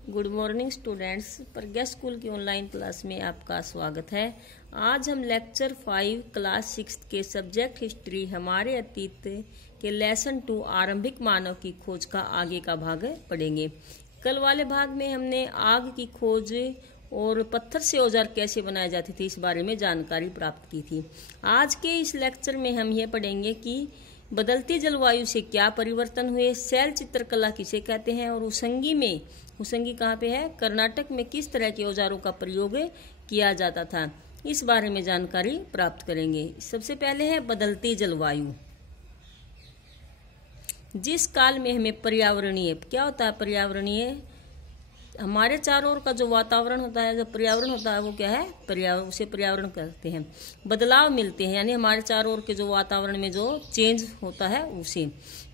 Good morning students. Pragya school की online class में आपका स्वागत है। आज हम लेक्चर 5 क्लास 6 के सब्जेक्ट हिस्ट्री हमारे अतीत के लेसन 2 आरंभिक मानव की खोज का आगे का भाग पढ़ेंगे। कल वाले भाग में हमने आग की खोज और पत्थर से औजार कैसे बनाए जाते थे इस बारे में जानकारी प्राप्त की थी। आज के इस लेक्चर में हम ये पढ़ेंगे कि बदलती जलवायु से क्या परिवर्तन हुए, शैल चित्रकला किसे कहते हैं और उसंगी कहाँ पे है, कर्नाटक में किस तरह के औजारों का प्रयोग किया जाता था, इस बारे में जानकारी प्राप्त करेंगे। सबसे पहले है बदलती जलवायु। जिस काल में हमें पर्यावरणीय, क्या होता है पर्यावरणीय, हमारे चारों ओर का जो वातावरण होता है, जो पर्यावरण होता है वो क्या है, उसे पर्यावरण कहते हैं। बदलाव मिलते हैं यानी हमारे चारों ओर के जो वातावरण में जो चेंज होता है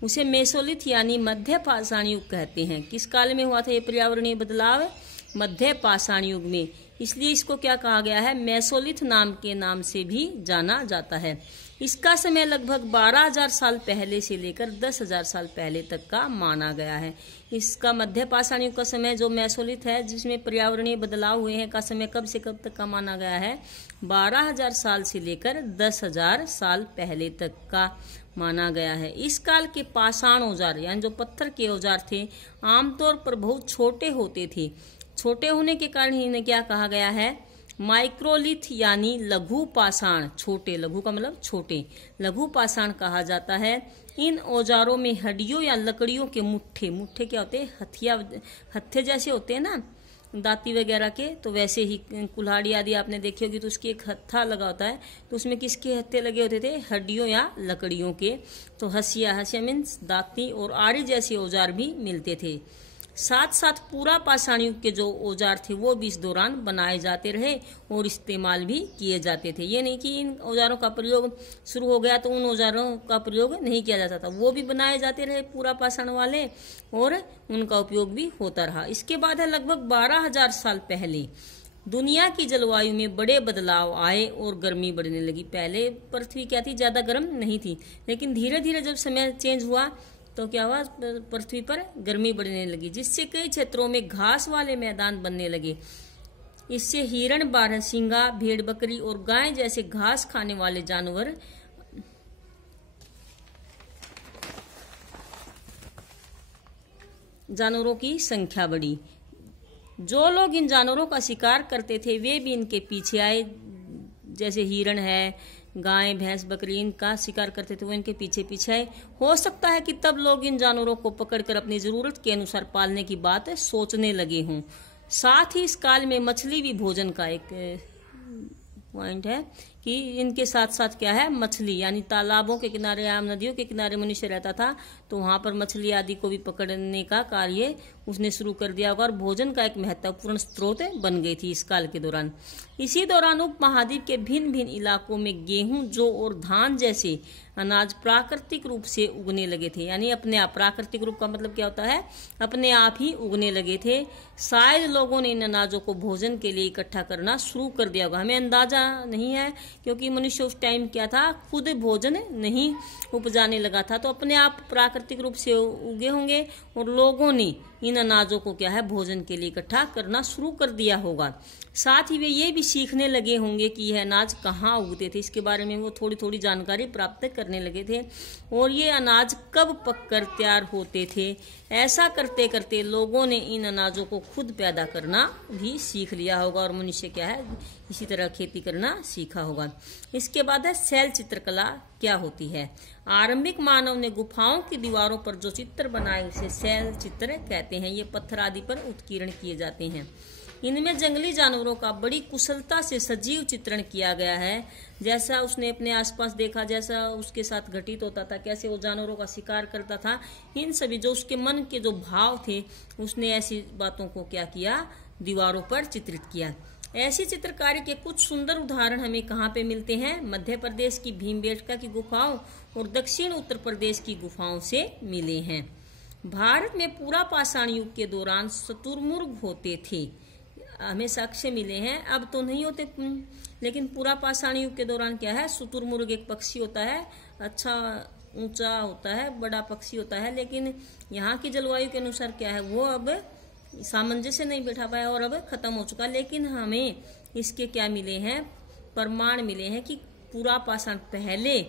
उसे मेसोलिथ यानी मध्य पाषाण युग कहते हैं। किस काल में हुआ था ये पर्यावरणीय बदलाव? मध्य पाषाण युग में। इसलिए इसको क्या कहा गया है, मेसोलिथ नाम के नाम से भी जाना जाता है। इसका समय लगभग 12,000 साल पहले से लेकर 10,000 साल पहले तक का माना गया है। इसका मध्य पाषाण युग का समय जो मेसोलिथ है, जिसमें पर्यावरणीय बदलाव हुए हैं, का समय कब से कब तक का माना गया है? 12,000 साल से लेकर 10,000 साल पहले तक का माना गया है। इस काल के पाषाण औजार यानी जो पत्थर के औजार थे, आमतौर पर बहुत छोटे होते थे। छोटे होने के कारण इन्हें क्या कहा गया है, माइक्रोलिथ यानी लघु पाषाण। छोटे, लघु का मतलब छोटे, लघु पाषाण कहा जाता है। इन औजारों में हड्डियों या लकड़ियों के मुट्ठे क्या होते हैं, हत्थे जैसे होते हैं ना दाती वगैरह के, तो वैसे ही कुल्हाड़ी आदि आपने देखी होगी तो उसकी एक हत्था लगा होता है, तो उसमें किसके हत्थे लगे होते थे, हड्डियों या लकड़ियों के। तो हसिया मीन्स दाती और आरी जैसे औजार भी मिलते थे। साथ साथ पूरा पाषाण युग के जो औजार थे वो भी इस दौरान बनाए जाते रहे और इस्तेमाल भी किए जाते थे। ये नहीं कि इन औजारों का प्रयोग शुरू हो गया तो उन औजारों का प्रयोग नहीं किया जाता था, वो भी बनाए जाते रहे पूरा पाषाण वाले और उनका उपयोग भी होता रहा। इसके बाद है लगभग 12,000 साल पहले दुनिया की जलवायु में बड़े बदलाव आए और गर्मी बढ़ने लगी। पहले पृथ्वी क्या थी, ज्यादा गर्म नहीं थी, लेकिन धीरे धीरे जब समय चेंज हुआ तो क्या हुआ, पृथ्वी पर गर्मी बढ़ने लगी, जिससे कई क्षेत्रों में घास वाले मैदान बनने लगे। इससे हिरण, बारहसिंगा, भेड़ बकरी और गाय जैसे घास खाने वाले जानवरों की संख्या बढ़ी। जो लोग इन जानवरों का शिकार करते थे वे भी इनके पीछे आए। जैसे हिरण है, गाय, भैंस, बकरी इनका शिकार करते थे, वो इनके पीछे पीछे आए। हो सकता है कि तब लोग इन जानवरों को पकड़कर अपनी जरूरत के अनुसार पालने की बात सोचने लगे हों। साथ ही इस काल में मछली भी भोजन का एक पॉइंट है कि इनके साथ साथ क्या है, मछली यानी तालाबों के किनारे या नदियों के किनारे मनुष्य रहता था तो वहां पर मछली आदि को भी पकड़ने का कार्य उसने शुरू कर दिया होगा और भोजन का एक महत्वपूर्ण स्रोत बन गई थी इस काल के दौरान। इसी दौरान उप महाद्वीप के भिन्न भिन्न इलाकों में गेहूं, जौ और धान जैसे अनाज प्राकृतिक रूप से उगने लगे थे। यानी अपने आप, प्राकृतिक रूप का मतलब क्या होता है, अपने आप ही उगने लगे थे। शायद लोगों ने इन अनाजों को भोजन के लिए इकट्ठा करना शुरू कर दिया होगा, हमें अंदाजा नहीं है क्योंकि मनुष्य उस टाइम क्या था, खुद भोजन नहीं उपजाने लगा था, तो अपने आप प्राकृतिक रूप से उगे होंगे और लोगों ने इन अनाजों को क्या है, भोजन के लिए इकट्ठा करना शुरू कर दिया होगा। साथ ही वे ये भी सीखने लगे होंगे कि यह अनाज कहाँ उगते थे, इसके बारे में वो थोड़ी थोड़ी जानकारी प्राप्त करने लगे थे और ये अनाज कब पककर तैयार होते थे। ऐसा करते करते लोगों ने इन अनाजों को खुद पैदा करना भी सीख लिया होगा और मनुष्य क्या है, इसी तरह खेती करना सीखा होगा। इसके बाद है शैल चित्रकला क्या होती है। आरंभिक मानव ने गुफाओं की दीवारों पर जो चित्र बनाए उसे शैल चित्र कहते हैं। ये पत्थर आदि पर उत्कीर्ण किए जाते हैं। इनमें जंगली जानवरों का बड़ी कुशलता से सजीव चित्रण किया गया है। जैसा उसने अपने आसपास देखा, जैसा उसके साथ घटित होता था, कैसे वो जानवरों का शिकार करता था, इन सभी जो उसके मन के जो भाव थे उसने ऐसी बातों को क्या किया, दीवारों पर चित्रित किया। ऐसी चित्रकारी के कुछ सुंदर उदाहरण हमें कहाँ पे मिलते हैं, मध्य प्रदेश की भीमबेटका की गुफाओं और दक्षिण उत्तर प्रदेश की गुफाओं से मिले हैं। भारत में पूरा पाषाण युग के दौरान शुतुरमुर्ग होते थे, हमें साक्ष्य मिले हैं। अब तो नहीं होते, लेकिन पूरा पाषाण युग के दौरान क्या है, शुतुरमुर्ग एक पक्षी होता है, अच्छा ऊंचा होता है, बड़ा पक्षी होता है, लेकिन यहाँ की जलवायु के अनुसार क्या है, वो अब सामंजस्य नहीं बैठा पाया और अब खत्म हो चुका। लेकिन हमें इसके क्या मिले हैं, प्रमाण मिले हैं कि पूरा पाषाण पहले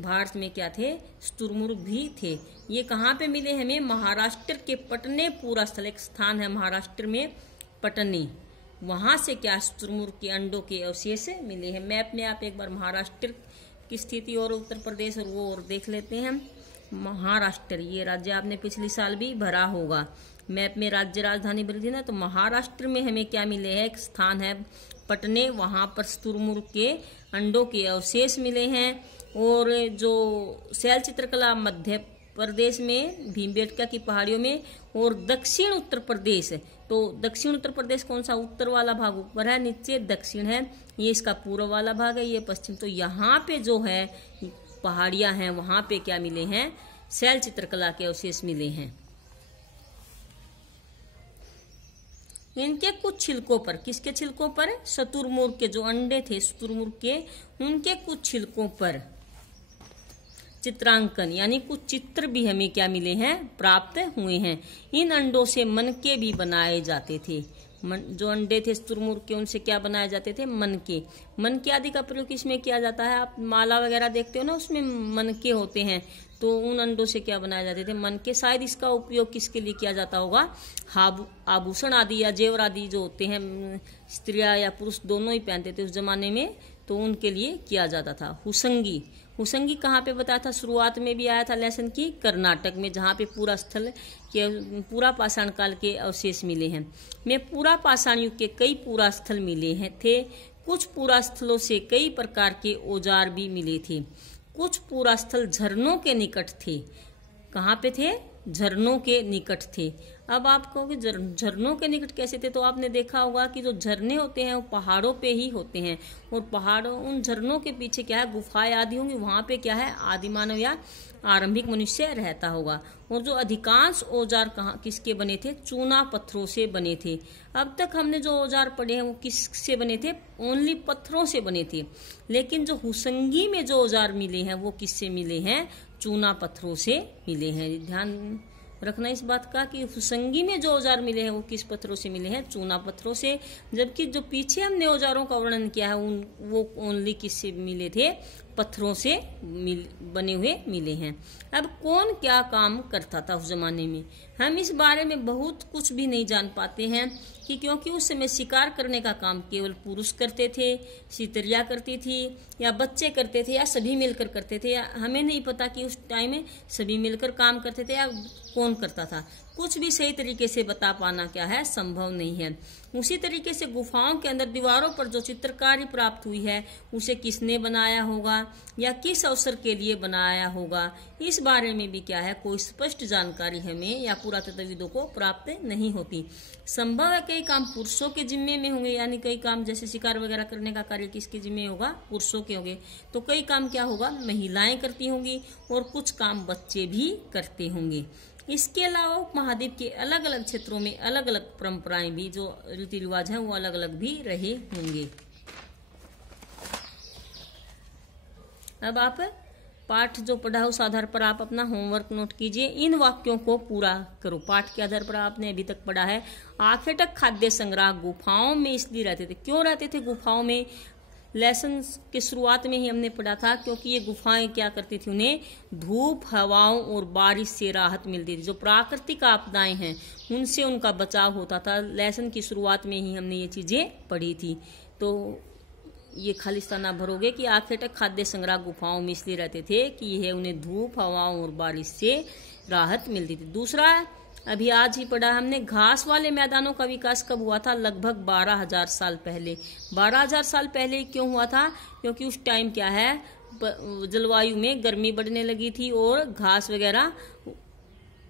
भारत में क्या थे, शुतुरमुर्ग भी थे। ये कहाँ पे मिले हमें, महाराष्ट्र के पटने पूरा स्थल, एक स्थान है महाराष्ट्र में पटने, वहां से क्या शुतुरमुर्ग के अंडों के अवशेष मिले हैं। मैप में आप एक बार महाराष्ट्र की स्थिति और उत्तर प्रदेश और वो और देख लेते हैं। महाराष्ट्र ये राज्य आपने पिछले साल भी भरा होगा, मैप में राज्य राजधानी भरी थी ना, तो महाराष्ट्र में हमें क्या मिले हैं, एक स्थान है पटने, वहां पर शुतुरमुर्ग के अंडों के अवशेष मिले हैं। और जो शैल चित्रकला मध्य प्रदेश में भीमबेटका की पहाड़ियों में, और दक्षिण उत्तर प्रदेश, तो दक्षिण उत्तर प्रदेश कौन सा, उत्तर वाला भाग ऊपर है, नीचे दक्षिण है, ये इसका पूर्व वाला भाग है, ये पश्चिम। तो यहाँ पे जो है पहाड़ियां हैं, वहां पे क्या मिले हैं, शैल चित्रकला के अवशेष मिले हैं। इनके कुछ छिलकों पर, किसके छिलकों पर, शुतुरमुर्ग के जो अंडे थे शुतुरमुर्ग के, उनके कुछ छिलकों पर चित्रांकन यानी कुछ चित्र भी हमें क्या मिले हैं, प्राप्त हुए हैं। इन अंडों से मनके भी बनाए जाते थे। जो अंडे थे शुतुरमुर्ग के, उनसे क्या बनाए जाते थे, मनके। मनके आदि का प्रयोग इसमें किया जाता है, आप माला वगैरह देखते हो ना, उसमें मनके होते हैं, तो उन अंडों से क्या बनाए जाते थे, मनके। शायद इसका उपयोग किसके लिए किया जाता होगा, आभूषण आदि या जेवर आदि जो होते हैं, स्त्रियां या पुरुष दोनों ही पहनते थे उस जमाने में, तो उनके लिए किया जाता था। हुसंगी, हुसंगी कहाँ पे बताया था, शुरुआत में भी आया था लेसन की, कर्नाटक में, जहाँ पे पूरा स्थल के पूरा पाषाण काल के अवशेष मिले हैं। में पूरा पाषाण युग के कई पूरा स्थल मिले हैं थे। कुछ पूरा स्थलों से कई प्रकार के औजार भी मिले थे। कुछ पूरा स्थल झरनों के निकट थे। कहाँ पे थे, झरनों के निकट थे। अब आप कहोगे झरनों के निकट कैसे थे, तो आपने देखा होगा कि जो झरने होते हैं वो पहाड़ों पे ही होते हैं, और पहाड़ों, उन झरनों के पीछे क्या है, गुफाएं आदि होंगी, वहां पे क्या है, आदि मानव या आरंभिक मनुष्य रहता होगा। और जो अधिकांश औजार कहाँ किसके बने थे, चूना पत्थरों से बने थे। अब तक हमने जो औजार पढ़े हैं वो किससे बने थे, ओनली पत्थरों से बने थे। लेकिन जो हुसंगी में जो औजार मिले हैं वो किससे मिले हैं, चूना पत्थरों से मिले हैं। ध्यान रखना इस बात का कि हुसंगी में जो औजार मिले हैं वो किस पत्थरों से मिले हैं, चूना पत्थरों से। जबकि जो पीछे हमने औजारों का वर्णन किया है वो ओनली किससे मिले थे, पत्थरों से बने हुए मिले हैं। अब कौन क्या काम करता था उस जमाने में, हम इस बारे में बहुत कुछ भी नहीं जान पाते हैं, कि क्योंकि उस समय शिकार करने का काम केवल पुरुष करते थे, स्त्रियां करती थी, या बच्चे करते थे, या सभी मिलकर करते थे, या हमें नहीं पता कि उस टाइम में सभी मिलकर काम करते थे या कौन करता था। कुछ भी सही तरीके से बता पाना क्या है, संभव नहीं है। उसी तरीके से गुफाओं के अंदर दीवारों पर जो चित्रकारी प्राप्त हुई है उसे किसने बनाया होगा या किस अवसर के लिए बनाया होगा, इस बारे में भी क्या है, कोई स्पष्ट जानकारी हमें या पुरातत्वविदों को प्राप्त नहीं होती। संभव है कई काम पुरुषों के जिम्मे में होंगे, यानी कई काम जैसे शिकार वगैरह करने का कार्य किसके जिम्मे होगा, पुरुषों के होंगे, तो कई काम क्या होगा, महिलाएं करती होंगी, और कुछ काम बच्चे भी करते होंगे। इसके अलावा उपमहाद्वीप के अलग अलग क्षेत्रों में अलग अलग परंपराएं भी, जो रीति रिवाज हैं वो अलग अलग भी रहे होंगे। अब आप पाठ जो पढ़ा है उस आधार पर आप अपना होमवर्क नोट कीजिए। इन वाक्यों को पूरा करो। पाठ के आधार पर आपने अभी तक पढ़ा है, आखेटक खाद्य संग्रह गुफाओं में इसलिए रहते थे। क्यों रहते थे गुफाओं में, लेसन के शुरुआत में ही हमने पढ़ा था, क्योंकि ये गुफाएं क्या करती थी, उन्हें धूप, हवाओं और बारिश से राहत मिलती थी। जो प्राकृतिक आपदाएं हैं उनसे उनका बचाव होता था। लेसन की शुरुआत में ही हमने ये चीजें पढ़ी थी। तो ये खालिस्तान ना भरोगे कि आखेटक खाद्य संग्रह गुफाओं में इसलिए रहते थे कि यह उन्हें धूप, हवाओं और बारिश से राहत मिलती थी। दूसरा, अभी आज ही पढ़ा हमने, घास वाले मैदानों का विकास कब हुआ था, लगभग 12,000 साल पहले। 12,000 साल पहले क्यों हुआ था, क्योंकि उस टाइम क्या है, जलवायु में गर्मी बढ़ने लगी थी और घास वगैरह,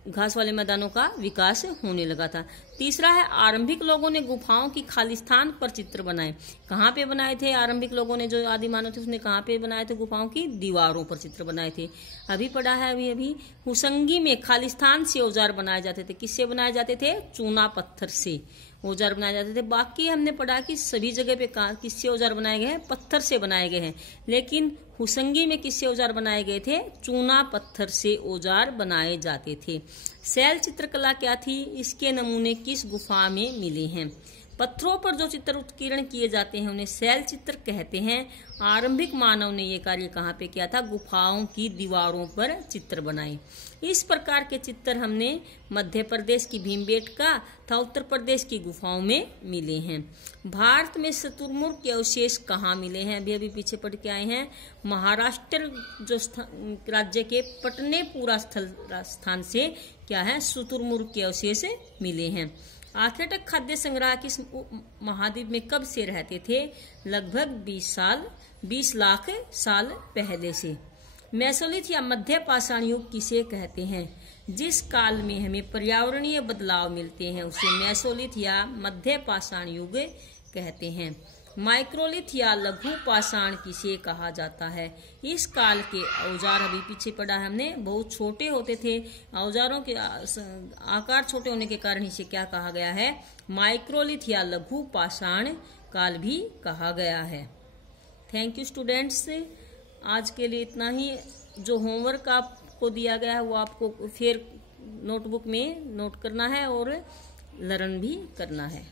घास वाले मैदानों का विकास होने लगा था। तीसरा है, आरंभिक लोगों ने गुफाओं की खालिस्तान पर चित्र बनाए। कहाँ पे बनाए थे आरंभिक लोगों ने, जो आदि मानव थे उसने कहाँ पे बनाए थे, गुफाओं की दीवारों पर चित्र बनाए थे। अभी पढ़ा है अभी हुसंगी में खालिस्तान से औजार बनाए जाते थे। किससे बनाए जाते थे, चूना पत्थर से औजार बनाए जाते थे। बाकी हमने पढ़ा कि सभी जगह पे किससे औजार बनाए गए हैं, पत्थर से बनाए गए हैं। लेकिन हुसंगी में किससे औजार बनाए गए थे, चूना पत्थर से औजार बनाए जाते थे। शैल चित्रकला क्या थी, इसके नमूने किस गुफा में मिले हैं। पत्थरों पर जो चित्र उत्कीर्ण किए जाते हैं उन्हें शैल चित्र कहते हैं। आरंभिक मानव ने यह कार्य कहाँ पे किया था, गुफाओं की दीवारों पर चित्र बनाए। इस प्रकार के चित्र हमने मध्य प्रदेश की भीमबेटका तथा उत्तर प्रदेश की गुफाओं में मिले हैं। भारत में शुतुरमुर्ग के अवशेष कहाँ मिले हैं, अभी अभी पीछे पढ़ के आए हैं। महाराष्ट्र जो राज्य के पटनेपुरा स्थान से क्या है, शुतुरमुर्ग के अवशेष मिले हैं। आर्कियटक खाद्य संग्रह किस महाद्वीप में कब से रहते थे, लगभग 20 लाख साल पहले से। मेसोलिथ या मध्य पाषाण युग किसे कहते हैं, जिस काल में हमें पर्यावरणीय बदलाव मिलते हैं उसे मेसोलिथ या मध्य पाषाण युग कहते हैं। माइक्रोलिथ या लघु पाषाण किसे कहा जाता है, इस काल के औजार अभी पीछे पढ़ा है हमने, बहुत छोटे होते थे। औजारों के आकार छोटे होने के कारण इसे क्या कहा गया है, माइक्रोलिथ या लघु पाषाण काल भी कहा गया है। थैंक यू स्टूडेंट्स, आज के लिए इतना ही। जो होमवर्क आपको दिया गया है वो आपको फिर नोटबुक में नोट करना है और लर्न भी करना है।